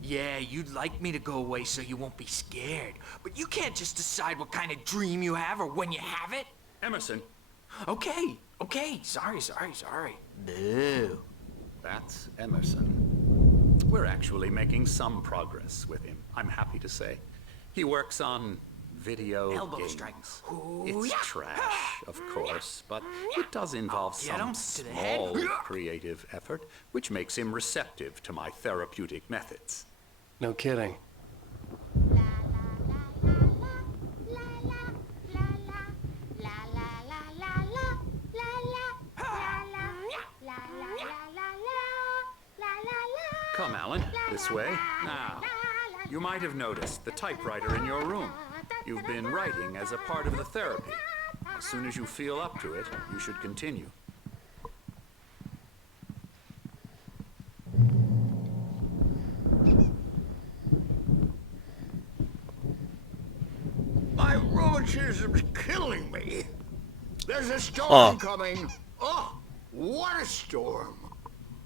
Yeah, you'd like me to go away so you won't be scared. But you can't just decide what kind of dream you have or when you have it. Emerson. Okay. Sorry. Boo. That's Emerson. We're actually making some progress with him, I'm happy to say. He works on video Elbow games. strike. It's Ooh-yah. trash, of course, but it does involve Get him some to the head. small creative effort, which makes him receptive to my therapeutic methods. No kidding. Come, Alan, this way. Now, you might have noticed the typewriter in your room. You've been writing as a part of the therapy. As soon as you feel up to it, you should continue. My rheumatism's killing me. There's a storm coming. Oh, what a storm.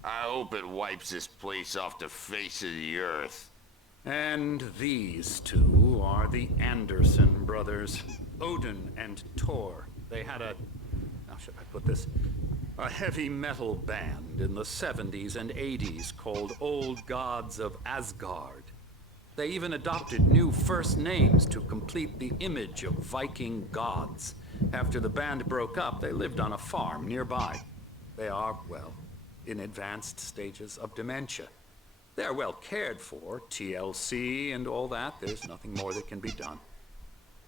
I hope it wipes this place off the face of the earth. And these two are the Anderson brothers, Odin and Tor. They had how should I put this? A heavy metal band in the 70s and 80s called Old Gods of Asgard. They even adopted new first names to complete the image of Viking gods. After the band broke up, they lived on a farm nearby. They are, well, in advanced stages of dementia. They're well cared for, TLC and all that. There's nothing more that can be done.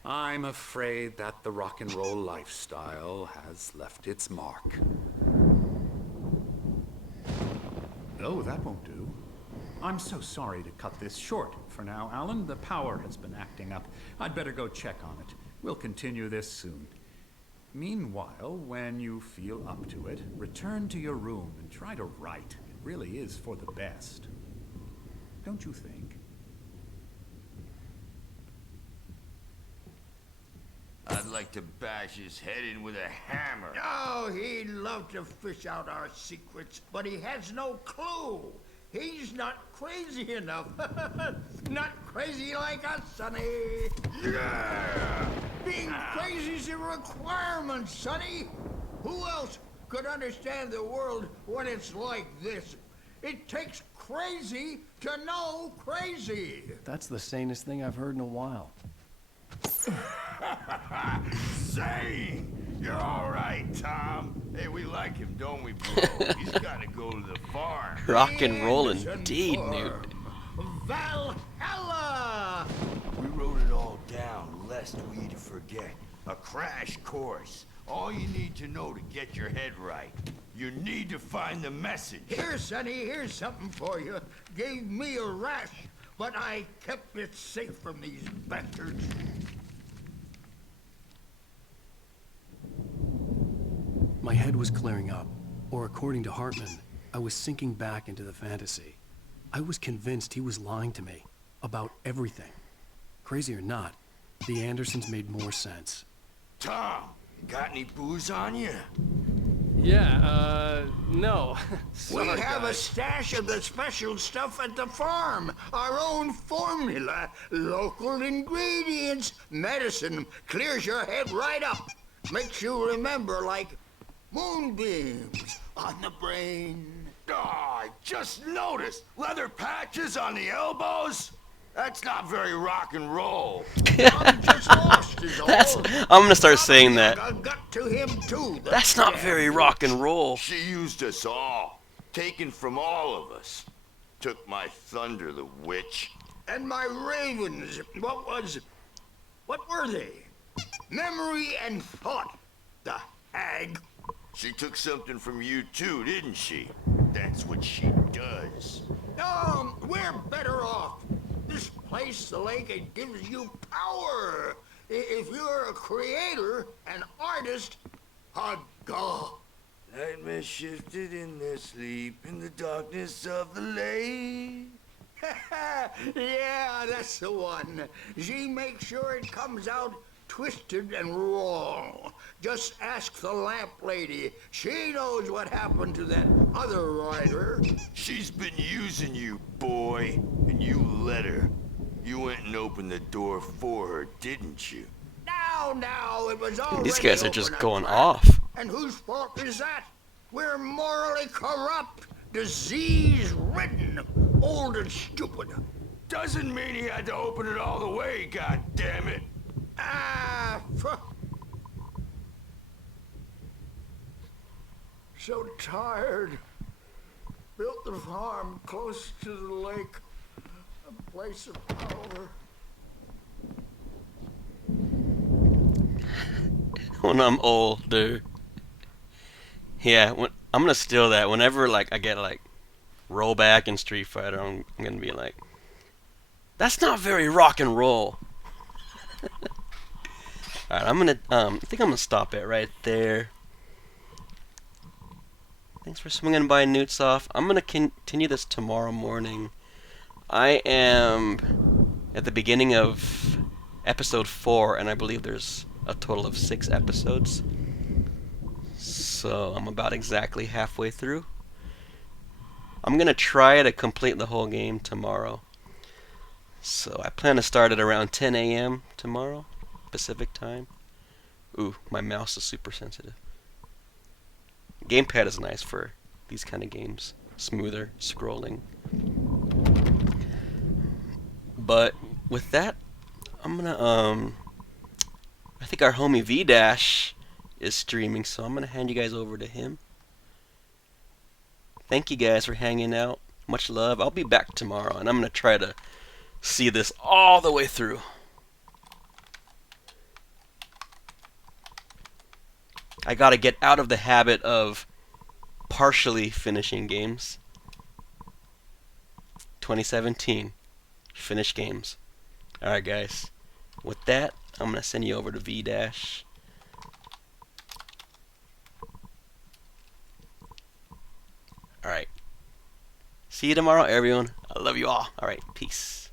I'm afraid that the rock and roll lifestyle has left its mark. No, that won't do. I'm so sorry to cut this short for now, Alan. The power has been acting up. I'd better go check on it. We'll continue this soon. Meanwhile, when you feel up to it, return to your room and try to write. It really is for the best. Don't you think? I'd like to bash his head in with a hammer. Oh, he'd love to fish out our secrets, but he has no clue. He's not crazy enough. Not crazy like us, Sonny. Yeah! Being crazy's a requirement, Sonny. Who else could understand the world when it's like this? It takes crazy to know crazy. That's the sanest thing I've heard in a while. Say, you're all right, Tom. Hey, we like him, don't we, bro? He's got to go to the farm. Rock and roll indeed, Farm. dude. Valhalla! We wrote it all down, lest we'd forget. A crash course. All you need to know to get your head right. You need to find the message. Here, Sonny, here's something for you. Gave me a rash, but I kept it safe from these bastards. My head was clearing up, or according to Hartman, I was sinking back into the fantasy. I was convinced he was lying to me about everything. Crazy or not, the Andersons made more sense. Tom, got any booze on you? Yeah, no. We have a stash of the special stuff at the farm. Our own formula. Local ingredients. Medicine clears your head right up. Makes you remember like moonbeams on the brain. Oh, I just noticed. Leather patches on the elbows? That's not very rock and roll. I'm just lost is all. I'm gonna start saying that. I got to him too. That's not very rock and roll. She used us all. Taken from all of us. Took my thunder, the witch. And my ravens, what were they? Memory and thought, the hag. She took something from you too, didn't she? That's what she does. No, we're better off. This place, the lake, it gives you power. If you're a creator, an artist, a god. Nightmares shifted in their sleep in the darkness of the lake. Yeah, that's the one. She makes sure it comes out twisted and wrong. Just ask the lamp lady. She knows what happened to that other rider. She's been using you, boy, and you let her. You went and opened the door for her, didn't you? Now, it was already These guys are open just at going last. off. And whose fault is that? We're morally corrupt, disease-ridden, old and stupid. Doesn't mean he had to open it all the way, god damn it. So tired. Built the farm close to the lake, a place of power. When I'm older. Yeah, I'm gonna steal that. Whenever like I get like rollback in Street Fighter, I'm gonna be like, that's not very rock and roll. Alright, I'm gonna I think I'm gonna stop it right there. Thanks for swinging by, Newtsoft. I'm gonna continue this tomorrow morning. I am at the beginning of episode 4, and I believe there's a total of 6 episodes. So I'm about exactly halfway through. I'm gonna try to complete the whole game tomorrow. So I plan to start at around 10 a.m. tomorrow, Pacific time. Ooh, my mouse is super sensitive. Gamepad is nice for these kind of games. Smoother scrolling. But with that, I'm gonna I think our homie V-Dash is streaming, so I'm gonna hand you guys over to him. Thank you guys for hanging out. Much love. I'll be back tomorrow, and I'm gonna try to see this all the way through. I gotta get out of the habit of partially finishing games. 2017. Finish games. Alright guys. With that, I'm gonna send you over to V-Dash. Alright. See you tomorrow, everyone. I love you all. Alright, peace.